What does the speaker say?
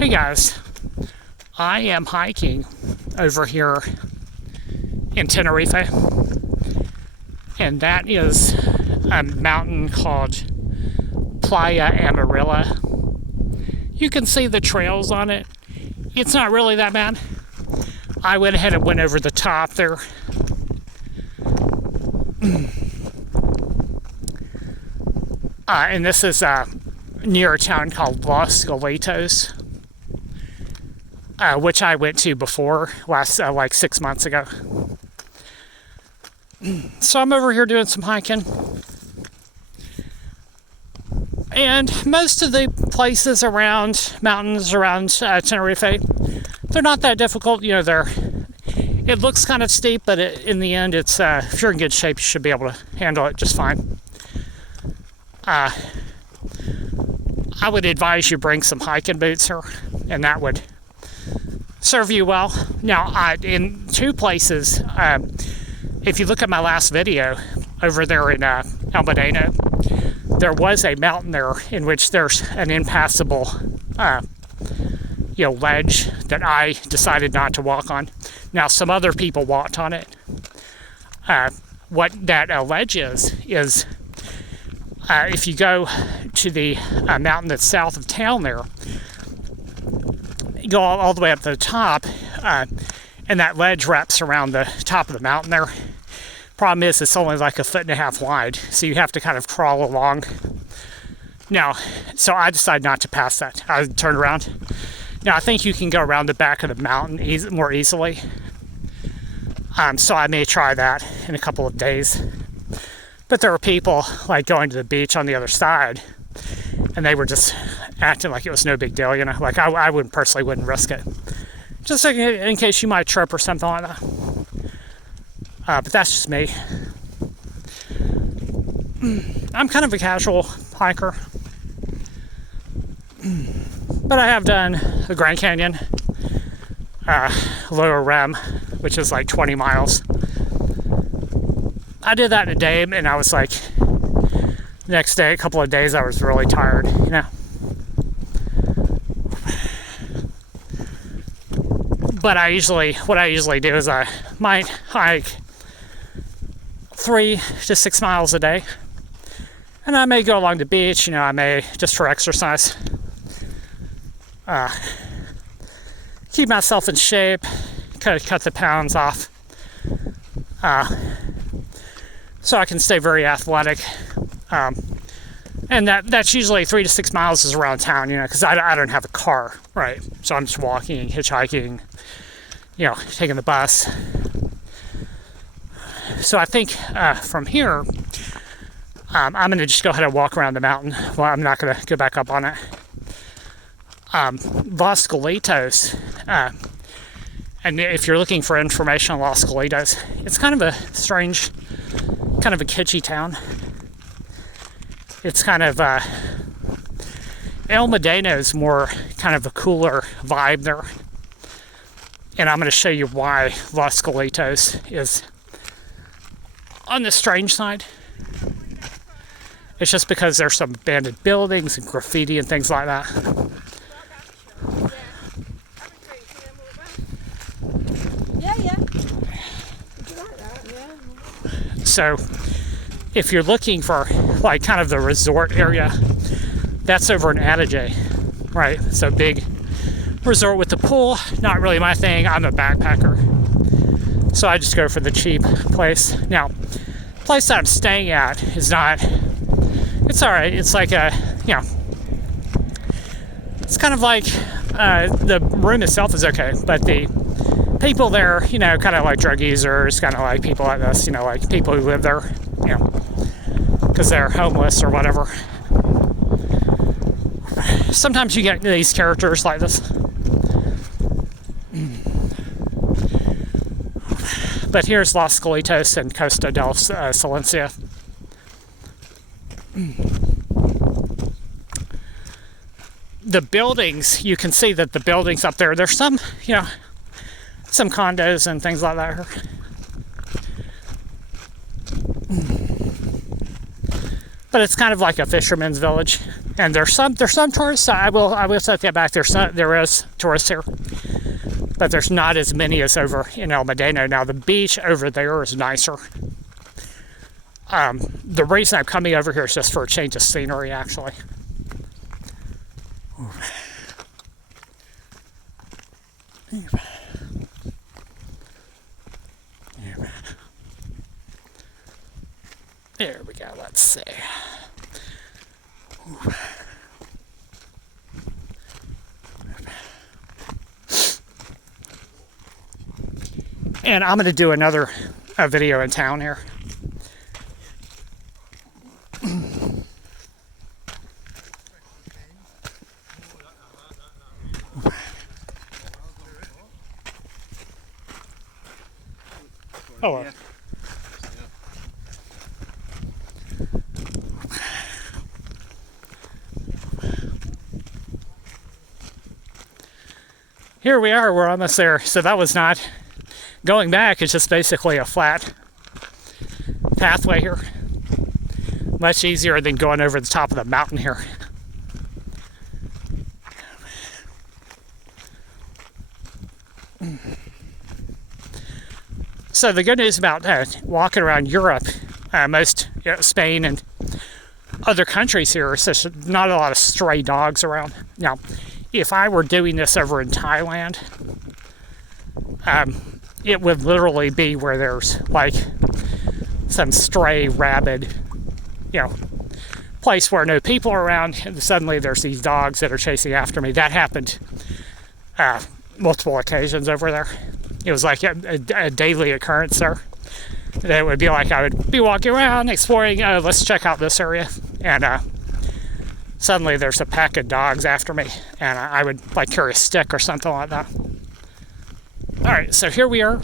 Hey guys, I am hiking over here in Tenerife, and that is a mountain called Playa Amarilla. You can see the trails on it. It's not really that bad. I went ahead and went over the top there. And this is near a town called Las Galletos, which I went to before, like 6 months ago. So I'm over here doing some hiking. And most of the places around, mountains around Tenerife, they're not that difficult. You know, it looks kind of steep, but in the end, it's if you're in good shape, you should be able to handle it just fine. I would advise you bring some hiking boots here, and that would serve you well. Now, in two places, if you look at my last video over there in El Medano, there was a mountain there in which there's an impassable ledge that I decided not to walk on. Now, some other people walked on it. What that ledge is if you go to the mountain that's south of town there, you go all the way up to the top, and that ledge wraps around the top of the mountain there. Problem is, it's only like 1.5 feet wide, so you have to kind of crawl along. Now, so I decided not to pass that. I turned around. Now, I think you can go around the back of the mountain more easily. So I may try that in a couple of days. But there were people like going to the beach on the other side, and they were just acting like it was no big deal, you know. Like I personally wouldn't risk it, just in case you might trip or something like that. But that's just me. I'm kind of a casual hiker, but I have done the Grand Canyon, Lower Rim, which is like 20 miles. I did that in a day, and I was like, next day, a couple of days, I was really tired, you know. But what I usually do is I might hike 3 to 6 miles a day, and I may go along the beach, you know, I may just for exercise, keep myself in shape, cut the pounds off, so I can stay very athletic. And that's usually 3 to 6 miles is around town, you know, because I don't have a car, right? So I'm just walking, hitchhiking, you know, taking the bus. So I think from here, I'm going to just go ahead and walk around the mountain. Well, I'm not going to go back up on it. Las Galletos, and if you're looking for information on Las Galletos, it's kind of a strange, kind of a kitschy town. It's kind of El Medano is more kind of a cooler vibe there, and I'm going to show you why Las Galletos is on the strange side. It's just because there's some abandoned buildings and graffiti and things like that. So if you're looking for like kind of the resort area, that's over in Adige, right? So big resort with the pool, not really my thing. I'm a backpacker, so I just go for the cheap place. Now, the place that I'm staying at is not, it's all right. It's like it's kind of like the room itself is okay, but the people there, you know, kind of like drug users, kind of like people like this, you know, like people who live there, you know, because they're homeless or whatever. Sometimes you get these characters like this. But here's Las Galletos and Costa del Silencio. The buildings, you can see that the buildings up there, there's some, you know, some condos and things like that here. But it's kind of like a fisherman's village, And there's some tourists. I will set that back. There is tourists here, but there's not as many as over in El Medano. Now the beach over there is nicer. The reason I'm coming over here is just for a change of scenery, actually. There we go. Let's see. And I'm going to do another video in town here. Oh, well. Here we are, we're almost there. So that was not going back, it's just basically a flat pathway here. Much easier than going over the top of the mountain here. So the good news about walking around Europe, most Spain and other countries here, is there's not a lot of stray dogs around. Now, if I were doing this over in Thailand, it would literally be where there's like some stray, rabid, place where no people are around, and suddenly there's these dogs that are chasing after me. That happened multiple occasions over there. It was like a daily occurrence there. It would be like I would be walking around, exploring, let's check out this area, and suddenly there's a pack of dogs after me, and I would like carry a stick or something like that. All right, so here we are